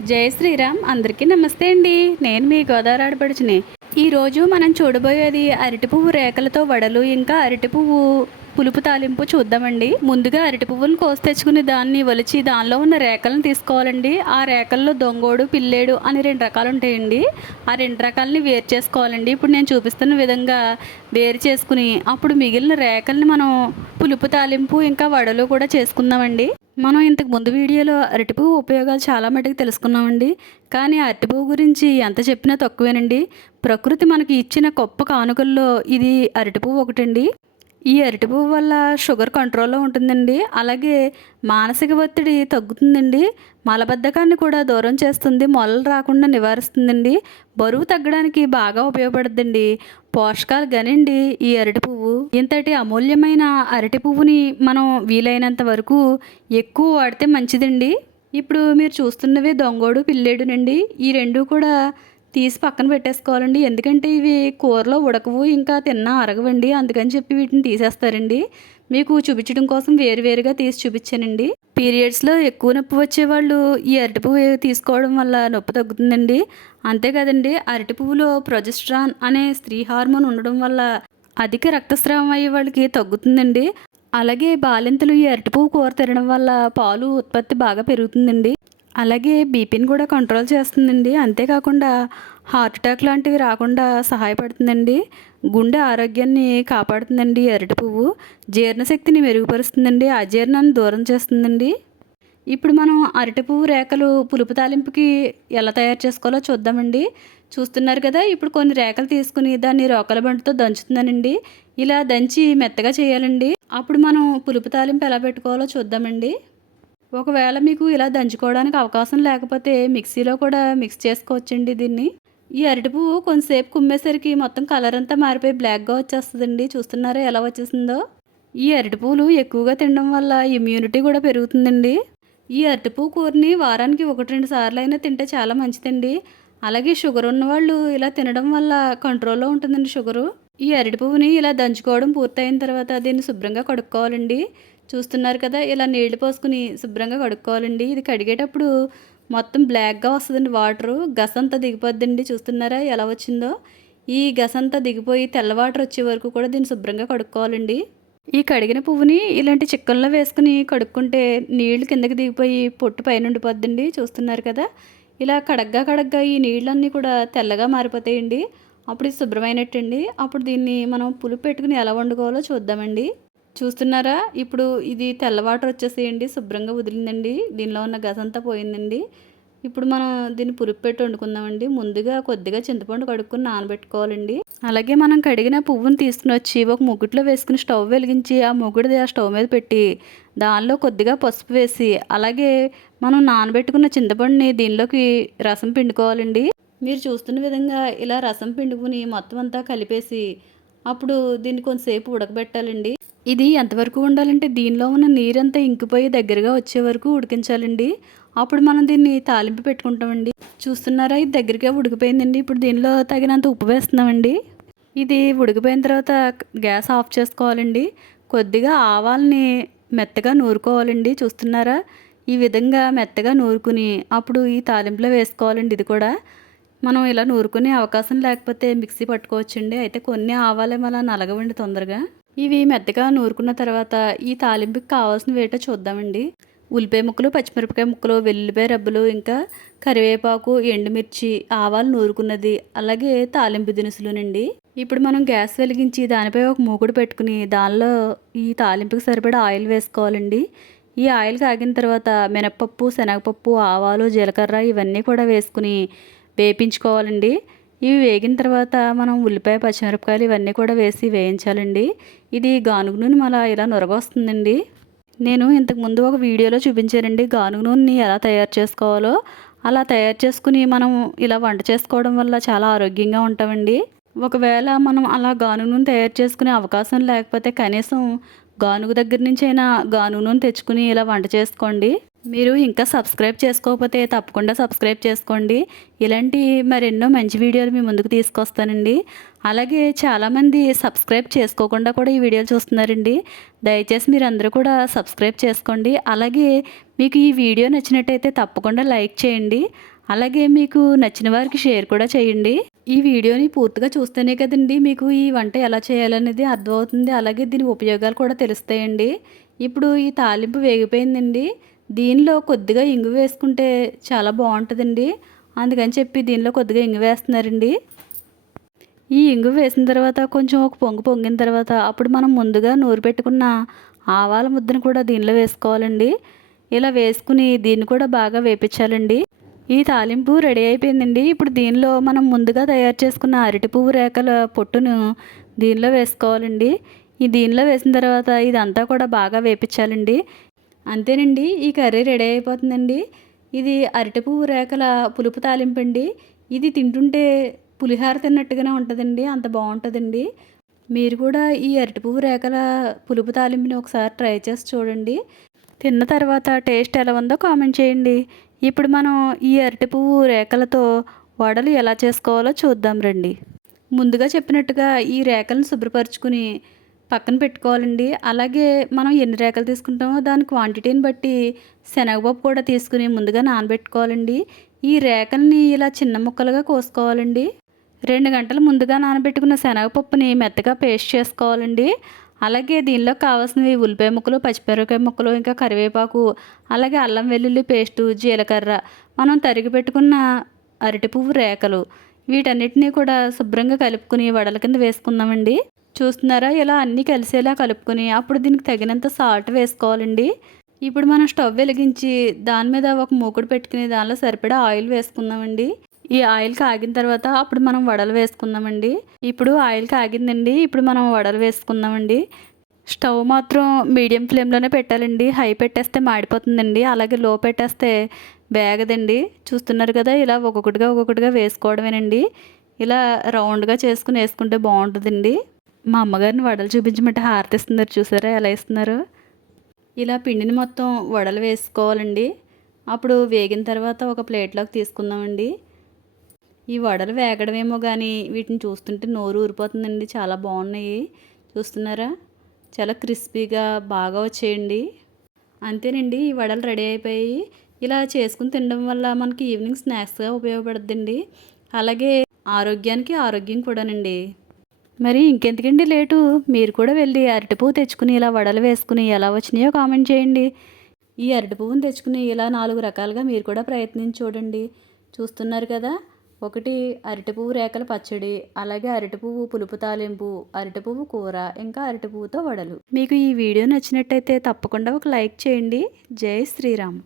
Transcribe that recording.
జై శ్రీరామ్. అందరికీ నమస్తే అండి. నేను మీ గోదావరి ఆడపడుచుని. ఈరోజు మనం చూడబోయేది అరటి పువ్వు రేకలతో వడలు, ఇంకా అరటి పువ్వు పులుపు తాలింపు చూద్దామండి. ముందుగా అరటి పువ్వులను కోసి తెచ్చుకుని దాన్ని ఒలిచి దానిలో ఉన్న రేకలను తీసుకోవాలండి. ఆ రేకల్లో దొంగోడు, పిల్లేడు అని 2 రకాలు ఉంటాయండి. ఆ 2 రకాలని వేరు చేసుకోవాలండి. ఇప్పుడు నేను చూపిస్తున్న విధంగా వేరు చేసుకుని అప్పుడు మిగిలిన రేకల్ని మనం పులుపు తాలింపు ఇంకా వడలు కూడా చేసుకుందామండి. మనం ఇంతకు ముందు వీడియోలో అరటిపువ్వు ఉపయోగాలు చాలా మటుకు తెలుసుకున్నామండి. కానీ అరటిపువ్వు గురించి ఎంత చెప్పినా తక్కువేనండి. ప్రకృతి మనకి ఇచ్చిన గొప్ప కానుకల్లో ఇది అరటిపువ్వు ఒకటండి. ఈ అరటిపువ్వు వల్ల షుగర్ కంట్రోల్లో ఉంటుందండి. అలాగే మానసిక ఒత్తిడి తగ్గుతుందండి. మలబద్ధకాన్ని కూడా దూరం చేస్తుంది. మొలలు రాకుండా నివారిస్తుందండి. బరువు తగ్గడానికి బాగా ఉపయోగపడుతుందండి. పోషకాలు గనండి ఈ అరటి పువ్వు. ఇంతటి అమూల్యమైన అరటి పువ్వుని మనం వీలైనంత వరకు ఎక్కువ వాడితే మంచిదండి. ఇప్పుడు మీరు చూస్తున్నవి దొంగోడు, పిల్లేడునండి. ఈ 2 కూడా తీసి పక్కన పెట్టేసుకోవాలండి. ఎందుకంటే ఇవి కూరలో ఉడకవు, ఇంకా తిన్నా అరగవండి. అందుకని చెప్పి వీటిని తీసేస్తారండి. మీకు చూపించడం కోసం వేరువేరుగా తీసి చూపించానండి. పీరియడ్స్లో ఎక్కువ నొప్పి వచ్చేవాళ్ళు ఈ అరటి పువ్వు తీసుకోవడం వల్ల నొప్పి తగ్గుతుందండి. అంతే కదండి, అరటి పువ్వులో ప్రొజెస్ట్రాన్ అనే స్త్రీ హార్మోన్ ఉండడం వల్ల అధిక రక్తస్రావం అయ్యే వాళ్ళకి తగ్గుతుందండి. అలాగే బాలింతలు ఈ అరటి పువ్వు కూర తినడం వల్ల పాలు ఉత్పత్తి బాగా పెరుగుతుందండి. అలాగే బీపీని కూడా కంట్రోల్ చేస్తుందండి. అంతేకాకుండా హార్ట్ అటాక్ లాంటివి రాకుండా సహాయపడుతుందండి. గుండె ఆరోగ్యాన్ని కాపాడుతుందండి అరటి పువ్వు. జీర్ణశక్తిని మెరుగుపరుస్తుందండి. అజీర్ణాన్ని దూరం చేస్తుందండి. ఇప్పుడు మనం అరటి పువ్వు రేకలు పులుపు తాలింపుకి ఎలా తయారు చేసుకోవాలో చూద్దామండి. చూస్తున్నారు కదా, ఇప్పుడు కొన్ని రేకలు తీసుకుని దాన్ని రోకల బంటితో దంచుతున్నానండి. ఇలా దంచి మెత్తగా చేయాలండి. అప్పుడు మనం పులుపు తాలింపు ఎలా పెట్టుకోవాలో చూద్దామండి. ఒకవేళ మీకు ఇలా దంచుకోవడానికి అవకాశం లేకపోతే మిక్సీలో కూడా మిక్స్ చేసుకోవచ్చండి దీన్ని. ఈ అరటి పువ్వు కొంతసేపు కుమ్మేసరికి మొత్తం కలర్ అంతా మారిపోయి బ్లాక్గా వచ్చేస్తుందండి. చూస్తున్నారా ఎలా వచ్చేసిందో. ఈ అరటి పువ్వులు ఎక్కువగా తినడం వల్ల ఇమ్యూనిటీ కూడా పెరుగుతుందండి. ఈ అరటి పువ్వు కూరని వారానికి 1-2 సార్లు అయినా తింటే చాలా మంచిదండి. అలాగే షుగర్ ఉన్నవాళ్ళు ఇలా తినడం వల్ల కంట్రోల్లో ఉంటుందండి షుగరు. ఈ అరటి పువ్వుని ఇలా దంచుకోవడం పూర్తయిన తర్వాత దీన్ని శుభ్రంగా కడుక్కోవాలండి. చూస్తున్నారు కదా, ఇలా నీళ్లు పోసుకుని శుభ్రంగా కడుక్కోవాలండి. ఇది కడిగేటప్పుడు మొత్తం బ్లాక్గా వస్తుందండి వాటరు. గసంతా దిగిపోద్దండి. చూస్తున్నారా ఎలా వచ్చిందో. ఈ గసంతా దిగిపోయి తెల్ల వాటర్ వచ్చే వరకు కూడా దీన్ని శుభ్రంగా కడుక్కోవాలండి. ఈ కడిగిన పువ్వుని ఇలాంటి చిక్కల్లో వేసుకుని కడుక్కుంటే నీళ్లు కిందకి దిగిపోయి పొట్టు పైన ఉండిపోద్దండి. చూస్తున్నారు కదా, ఇలా కడగ్గా ఈ నీళ్ళన్నీ కూడా తెల్లగా మారిపోతాయండి. అప్పుడు ఇది శుభ్రమైనట్టండి. అప్పుడు దీన్ని మనం పులుపు పెట్టుకుని ఎలా వండుకోవాలో చూద్దామండి. చూస్తున్నారా, ఇప్పుడు ఇది తెల్ల వాటర్ వచ్చేసేయండి. శుభ్రంగా వదిలిందండి. దీనిలో ఉన్న గసంతా పోయిందండి. ఇప్పుడు మనం దీన్ని పులుపు పెట్టి వండుకుందామండి. ముందుగా కొద్దిగా చింతపండు కడుక్కుని నానబెట్టుకోవాలండి. అలాగే మనం కడిగిన పువ్వుని తీసుకుని వచ్చి ఒక ముగ్గుట్లో వేసుకుని స్టవ్ వెలిగించి ఆ ముగ్గుడిది ఆ స్టవ్ మీద పెట్టి దానిలో కొద్దిగా పసుపు వేసి అలాగే మనం నానబెట్టుకున్న చింతపండుని దీనిలోకి రసం పిండుకోవాలండి. మీరు చూస్తున్న విధంగా ఇలా రసం పిండుకుని మొత్తం అంతా కలిపేసి అప్పుడు దీన్ని కొంతసేపు ఉడకబెట్టాలండి. ఇది ఎంతవరకు ఉండాలంటే దీనిలో ఉన్న నీరంతా ఇంకిపోయి దగ్గరగా వచ్చే వరకు ఉడికించాలండి. అప్పుడు మనం దీన్ని తాలింపు పెట్టుకుంటామండి. చూస్తున్నారా, ఇది దగ్గరగా ఉడికిపోయిందండి. ఇప్పుడు దీనిలో తగినంత ఉప్పు వేస్తున్నామండి. ఇది ఉడికిపోయిన తర్వాత గ్యాస్ ఆఫ్ చేసుకోవాలండి. కొద్దిగా ఆవాల్ని మెత్తగా నూరుకోవాలండి. చూస్తున్నారా, ఈ విధంగా మెత్తగా నూరుకుని అప్పుడు ఈ తాలింపులో వేసుకోవాలండి. ఇది కూడా మనం ఇలా నూరుకునే అవకాశం లేకపోతే మిక్సీ పట్టుకోవచ్చండి. అయితే కొన్ని ఆవాలేమో అలా నలగవండి తొందరగా. ఇవి మెత్తగా నూరుకున్న తర్వాత ఈ తాలింపుకి కావాల్సిన వేట చూద్దామండి. ఉల్లిపాయ ముక్కలు, పచ్చిమిరపకాయ ముక్కలు, వెల్లుల్లిపాయ రబ్బలు, ఇంకా కరివేపాకు, ఎండుమిర్చి, ఆవాలు నూరుకున్నది, అలాగే తాలింపు దినుసులునండి. ఇప్పుడు మనం గ్యాస్ వెలిగించి దానిపై ఒక మూకుడు పెట్టుకుని దానిలో ఈ తాలింపుకి సరిపడా ఆయిల్ వేసుకోవాలండి. ఈ ఆయిల్ కాగిన తర్వాత మినపప్పు, శనగపప్పు, ఆవాలు, జీలకర్ర ఇవన్నీ కూడా వేసుకుని వేపించుకోవాలండి. ఇవి వేగిన తర్వాత మనం ఉల్లిపాయ, పచ్చిమిరపకాయలు ఇవన్నీ కూడా వేసి వేయించాలండి. ఇది గానుగ నూనె ఇలా నొరగొస్తుందండి. నేను ఇంతకుముందు ఒక వీడియోలో చూపించానండి గానుగ నూనెని ఎలా తయారు చేసుకోవాలో. అలా తయారు చేసుకుని మనం ఇలా వంట చేసుకోవడం వల్ల చాలా ఆరోగ్యంగా ఉంటామండి. ఒకవేళ మనం అలా గానుగ నూనె తయారు చేసుకునే అవకాశం లేకపోతే కనీసం గానుగ దగ్గర నుంచి అయినా గానుగ నూనె తెచ్చుకుని ఇలా వంట చేసుకోండి. మీరు ఇంకా సబ్స్క్రైబ్ చేసుకోకపోతే తప్పకుండా సబ్స్క్రైబ్ చేసుకోండి. ఇలాంటి మరెన్నో మంచి వీడియోలు మీ ముందుకు తీసుకొస్తానండి. అలాగే చాలామంది సబ్స్క్రైబ్ చేసుకోకుండా కూడా ఈ వీడియోలు చూస్తున్నారండి. దయచేసి మీరందరూ కూడా సబ్స్క్రైబ్ చేసుకోండి. అలాగే మీకు ఈ వీడియో నచ్చినట్టయితే తప్పకుండా లైక్ చేయండి. అలాగే మీకు నచ్చిన వారికి షేర్ కూడా చేయండి. ఈ వీడియోని పూర్తిగా చూస్తేనే కదండి మీకు ఈ వంట ఎలా చేయాలనేది అర్థమవుతుంది. అలాగే దీని ఉపయోగాలు కూడా తెలుస్తాయండి. ఇప్పుడు ఈ తాలింపు వేగిపోయిందండి. దీనిలో కొద్దిగా ఇంగువ వేసుకుంటే చాలా బాగుంటుందండి. అందుకని చెప్పి దీనిలో కొద్దిగా ఇంగువ వేస్తున్నారండి. ఈ ఇంగువ వేసిన తర్వాత కొంచెం ఒక పొంగిన తర్వాత అప్పుడు మనం ముందుగా నూరు పెట్టుకున్న ఆవాల ముద్దను కూడా దీనిలో వేసుకోవాలండి. ఇలా వేసుకుని దీన్ని కూడా బాగా వేపించాలండి. ఈ తాలింపు రెడీ అయిపోయిందండి. ఇప్పుడు దీనిలో మనం ముందుగా తయారు చేసుకున్న అరటి పువ్వు రేకల పొట్టును దీనిలో వేసుకోవాలండి. ఈ దీనిలో వేసిన తర్వాత ఇదంతా కూడా బాగా వేపించాలండి. అంతేనండి, ఈ కర్రీ రెడీ అయిపోతుందండి. ఇది అరటి పువ్వు రేకల పులుపు తాలింపు అండి. ఇది తింటుంటే పులిహార తిన్నట్టుగానే ఉంటుందండి, అంత బాగుంటుందండి. మీరు కూడా ఈ అరటి పువ్వు రేకల పులుపు తాలింపుని ఒకసారి ట్రై చేసి చూడండి. తిన్న తర్వాత టేస్ట్ ఎలా ఉందో కామెంట్ చేయండి. ఇప్పుడు మనం ఈ అరటి పువ్వు రేకలతో వడలు ఎలా చేసుకోవాలో చూద్దాం రండి. ముందుగా చెప్పినట్టుగా ఈ రేకలను శుభ్రపరచుకుని పక్కన పెట్టుకోవాలండి. అలాగే మనం ఎన్ని రేకలు తీసుకుంటామో దాని క్వాంటిటీని బట్టి శనగపప్పు కూడా తీసుకుని ముందుగా నానబెట్టుకోవాలండి. ఈ రేకల్ని ఇలా చిన్న ముక్కలుగా కోసుకోవాలండి. 2 గంటల ముందుగా నానబెట్టుకున్న శనగపప్పుని మెత్తగా పేస్ట్ చేసుకోవాలండి. అలాగే దీనిలో కావాల్సినవి ఉల్లిపాయ ముక్కలు, పచ్చిమిరపకాయ ముక్కలు, ఇంకా కరివేపాకు, అలాగే అల్లం వెల్లుల్లి పేస్టు, జీలకర్ర, మనం తరిగి పెట్టుకున్న అరటి పువ్వు రేకలు, వీటన్నిటినీ కూడా శుభ్రంగా కలుపుకుని వడల కింద వేసుకుందామండి. చూస్తున్నారా, ఇలా అన్నీ కలిసేలా కలుపుకొని అప్పుడు దీనికి తగినంత సాల్ట్ వేసుకోవాలండి. ఇప్పుడు మనం స్టవ్ వెలిగించి దాని మీద ఒక మూకుడు పెట్టుకుని దానిలో సరిపడా ఆయిల్ వేసుకుందామండి. ఈ ఆయిల్ కాగిన తర్వాత అప్పుడు మనం వడలు వేసుకుందామండి. ఇప్పుడు ఆయిల్ కాగిందండి. ఇప్పుడు మనం వడలు వేసుకుందామండి. స్టవ్ మాత్రం మీడియం ఫ్లేమ్లోనే పెట్టాలండి. హై పెట్టేస్తే మాడిపోతుందండి. అలాగే లో పెట్టేస్తే వేగదండి. చూస్తున్నారు కదా, ఇలా ఒక్కొక్కటిగా వేసుకోవడమేనండి. ఇలా రౌండ్గా చేసుకుని వేసుకుంటే బాగుంటుందండి. మా అమ్మగారిని వడలు చూపించమంటే హారతిస్తున్నారు, చూసారా ఎలా ఇస్తున్నారు. ఇలా పిండిని మొత్తం వడలు వేసుకోవాలండి. అప్పుడు వేగిన తర్వాత ఒక ప్లేట్లోకి తీసుకుందామండి. ఈ వడలు వేగడమేమో కానీ వీటిని చూస్తుంటే నోరు ఊరిపోతుందండి. చాలా బాగున్నాయి, చూస్తున్నారా, చాలా క్రిస్పీగా బాగా వచ్చేయండి. అంతేనండి, ఈ వడలు రెడీ అయిపోయి ఇలా చేసుకుని తినడం వల్ల మనకి ఈవినింగ్ స్నాక్స్గా ఉపయోగపడుతుందండి. అలాగే ఆరోగ్యానికి ఆరోగ్యం కూడానండి. మరి ఇంకెందుకండి లేటు, మీరు కూడా వెళ్ళి అరటిపువ్వు తెచ్చుకుని ఇలా వడలు వేసుకుని ఎలా వచ్చినాయో కామెంట్ చేయండి. ఈ అరటిపువ్వుని తెచ్చుకుని ఇలా 4 రకాలుగా మీరు కూడా ప్రయత్నించి చూడండి. చూస్తున్నారు కదా, ఒకటి అరటిపువ్వు రేకల పచ్చడి, అలాగే అరటిపువ్వు పులుపు తాలింపు, అరటిపువ్వు కూర, ఇంకా అరటిపువ్వుతో వడలు. మీకు ఈ వీడియో నచ్చినట్టయితే తప్పకుండా ఒక లైక్ చేయండి. జై శ్రీరామ్.